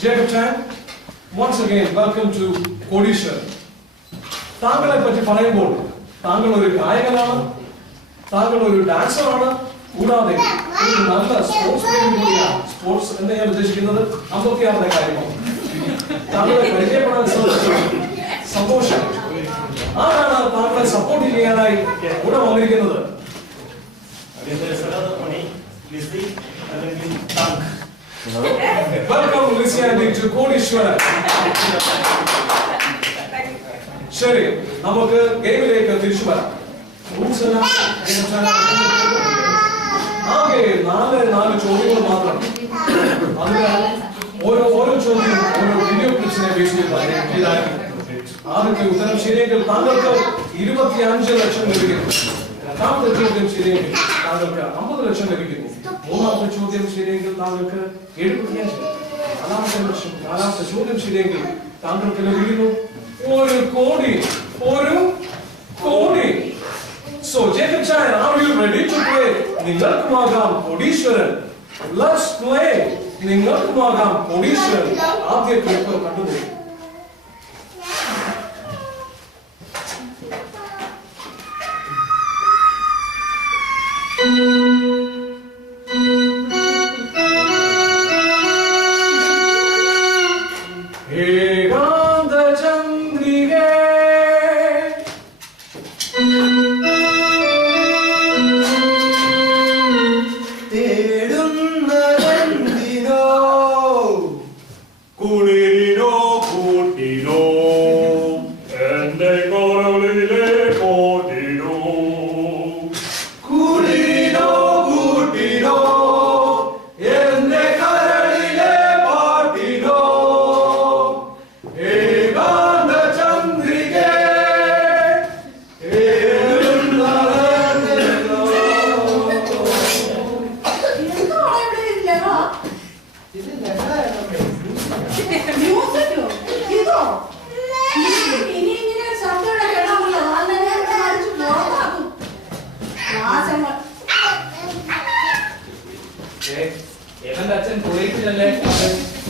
Jacob Chan, once again, welcome to Kodishwar. താങ്കളെ പറ്റി പറയുമ്പോൾ താങ്കൾ ഒരു ഗായകനാണ്, താങ്കൾ ഒരു ഡാൻസറാണ്, കൂടാതെ ഒരു നല്ല സ്പോർട്സ് കൂടിയാണ്. സ്പോർട്സ് എന്ന് ഞാൻ ഉദ്ദേശിക്കുന്നത് അതൊക്കെയാണ് കാര്യമാണ്. താങ്കളെ പരിചയപ്പെടാൻ സന്തോഷം. ആരാണ് താങ്കളെ സപ്പോർട്ട് ചെയ്യാനായി കൂടെ വന്നിരിക്കുന്നത്? Welcome Lissy Andy to Kodeeswaran. ശരി, നമുക്ക് ഗെയിമിലേക്ക് തിരിച്ചു വരാം. ആകെ 4 ചോദ്യങ്ങൾ മാത്രം. അതിന് ഓരോ ചോദ്യം ഓരോ വീഡിയോ ക്ലിപ്സിനെ ബേസ് ചെയ്തായിരിക്കും. ആദ്യത്തെ ഉത്തരം ശരിയെങ്കിൽ താങ്കൾക്ക് 25 ലക്ഷം ലഭിക്കുന്നു. രണ്ടാമത്തെ ചോദ്യം ശരിയെങ്കിൽ താങ്കൾക്ക് 50 ലക്ഷം ലഭിക്കുന്നു. മൂന്നാമത്തെ ചോദ്യം ശരിയെങ്കിൽ താങ്കൾക്ക് 75. നാലാമത്തെ ചോദ്യം ശരിയെങ്കിൽ താങ്കൾക്ക് ലഭിക്കുന്നു 1 കോടി. So Jacob Chan, are you ready to play നിങ്ങൾക്കുമാകാം Kodeeswaran? Let's play നിങ്ങൾക്കുമാകാം കോടീശ്വരൻ. ആദ്യ ക്ലിപ്പ് കണ്ടുപോയി.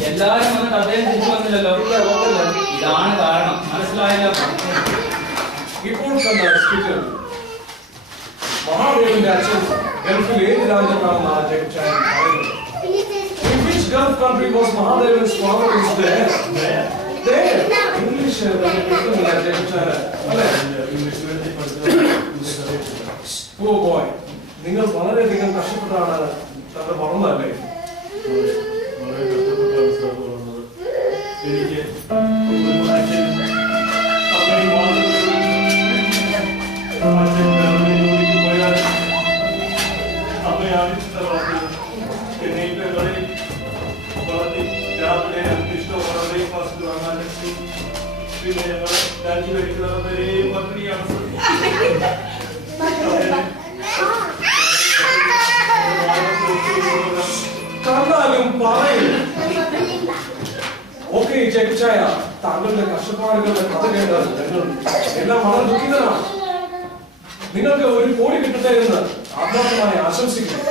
എല്ലാരും വന്നിട്ട് അദ്ദേഹം തിരിച്ചു വന്നില്ലല്ലോ. ഇതാണ് കാരണം. മനസ്സിലായല്ലോ? ഇപ്പോൾ കണ്ട സ്പീക്കർ മഹാദേവന്റെ അച്ഛൻ ഗൾഫിൽ ഏത് രാജ്യത്താണെന്നാണ് ജേക്കബ് ചാൻ പറയുന്നത്. In which Gulf country was Mahadevan's father is there? There. English കിട്ടുന്നില്ല ജേക്കബ് ചാൻ. അല്ലേ? Poor boy. നിങ്ങൾ വളരെയധികം കഷ്ടപ്പെട്ടാണ് തന്റെ വളർന്നതല്ലേ? എനിക്ക് അമ്മയാണ് രാവിലെ ഇഷ്ടം വളരെ ഫസ്റ്റ് വാങ്ങാൻ പിന്നെ ഞങ്ങൾ ലഞ്ച് കഴിക്കുന്നത് വരെ പത്നിയാണ്. കണ്ടാലും പറയും. ഓക്കെ ജേക്കബ് ചായ, താങ്കളുടെ കഷ്ടപ്പാടുകളുടെ കഥ കേട്ടത് ഞങ്ങൾ എല്ലാം വളരെ ദുഃഖിതരാണ്. നിങ്ങൾക്ക് 1 കോടി കിട്ടട്ടെ എന്ന് ആത്മാർത്ഥമായി ആശംസിക്കുന്നു.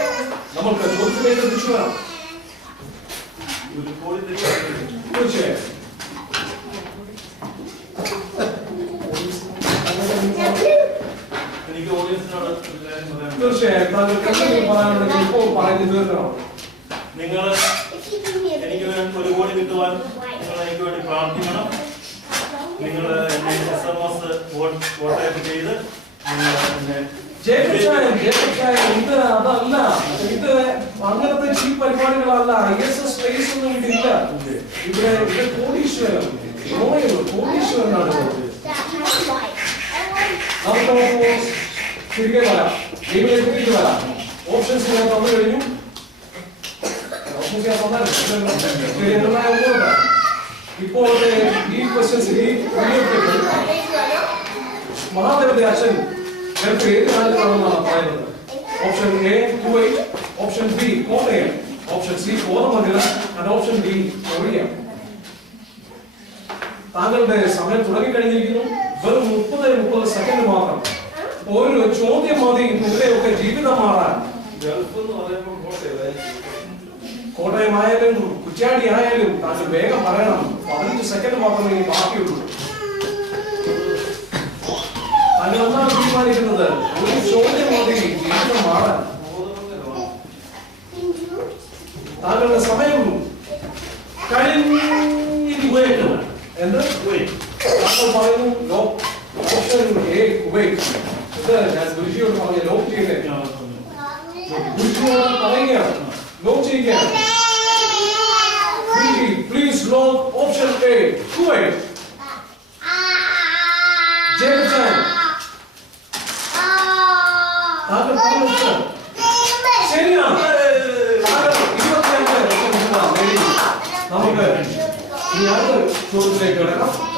നമുക്ക് ചോദ്യത്തിലേക്ക് തിരിച്ചു വരാം. 1 കോടി തീർച്ചയായും എനിക്ക് ഓഡിയൻസിനോട് തീർച്ചയായും താങ്കൾക്ക് എന്തെങ്കിലും പറയാനുണ്ടെങ്കിൽ ഇപ്പോൾ പറഞ്ഞു തീർക്കണം. നിങ്ങൾ എനിക്ക് 1 കോടി കിട്ടുവാൻ നിങ്ങൾ എനിക്ക് വേണ്ടി പ്രാർത്ഥിക്കണം. നിങ്ങൾ എന്നെ SMS വോട്ടപ്പ് ചെയ്ത് നിങ്ങൾ എന്നെ ജേക്കബ് ചായ ഇത് അതല്ല, ഇത് അങ്ങനത്തെ ചീപ്പ് പരിപാടികളല്ല. ISS സ്പേസ് ഒന്നും ഇതില്ല. ഇവിടെ കോടീശ്വരൻ കോടീശ്വരനാണ്. നമുക്ക് തിരികെ വരാം, ഗെയിമിലേക്ക് തിരികെ വരാം. ഓപ്ഷൻസ് ഞാൻ തന്നു കഴിഞ്ഞു. ഇപ്പോൾ ഈ ക്വസ്റ്റ്യൻസ് മഹാദേവന്റെ അച്ഛൻ ഗൾഫ് ഏത് രാജ്യത്താണെന്നാണ് പറയുന്നത്? Option A Kuwait, option B Kottayam, option C Kothamangalam, option D Korea. താങ്കളുടെ സമയം തുടങ്ങിക്കഴിഞ്ഞിരിക്കുന്നു. വെറും 30 സെക്കൻഡ് മാത്രം. ഒരു ചോദ്യം മതി നിങ്ങളുടെയൊക്കെ ജീവിതം മാറാൻ. കോട്ടയമായാലും കുറ്റ്യാടി ആയാലും താങ്കൾ വേഗം പറയണം. 15 സെക്കൻഡ് മാത്രമേ ഇനി ബാക്കിയുള്ളൂ. താങ്കൾ എന്താണ് തീരുമാനിക്കുന്നത്? ഒരു ചോദ്യം മതി ജീവിതം മാറാൻ. താങ്കളുടെ സമയം കഴിഞ്ഞിരിക്കുന്നു. എന്ത് താങ്കൾ പറയുന്നു? Option A Kuwait. ഇത് ഞാൻ ഗുരുജിയോട് പറഞ്ഞ ലോക്ക് ചെയ്തേ. ഗുരുജിയോട് പറയുകയാണ്, ലോക്ക് ചെയ്യുകയാണ്. Please lock option A, Kuwait. Jameson. താങ്കൾ പറഞ്ഞു ശരിയാണ്. താങ്കൾ 25 നമുക്ക് ഇനി അടുത്ത ചോദ്യത്തിലേക്ക് കിടക്കാം.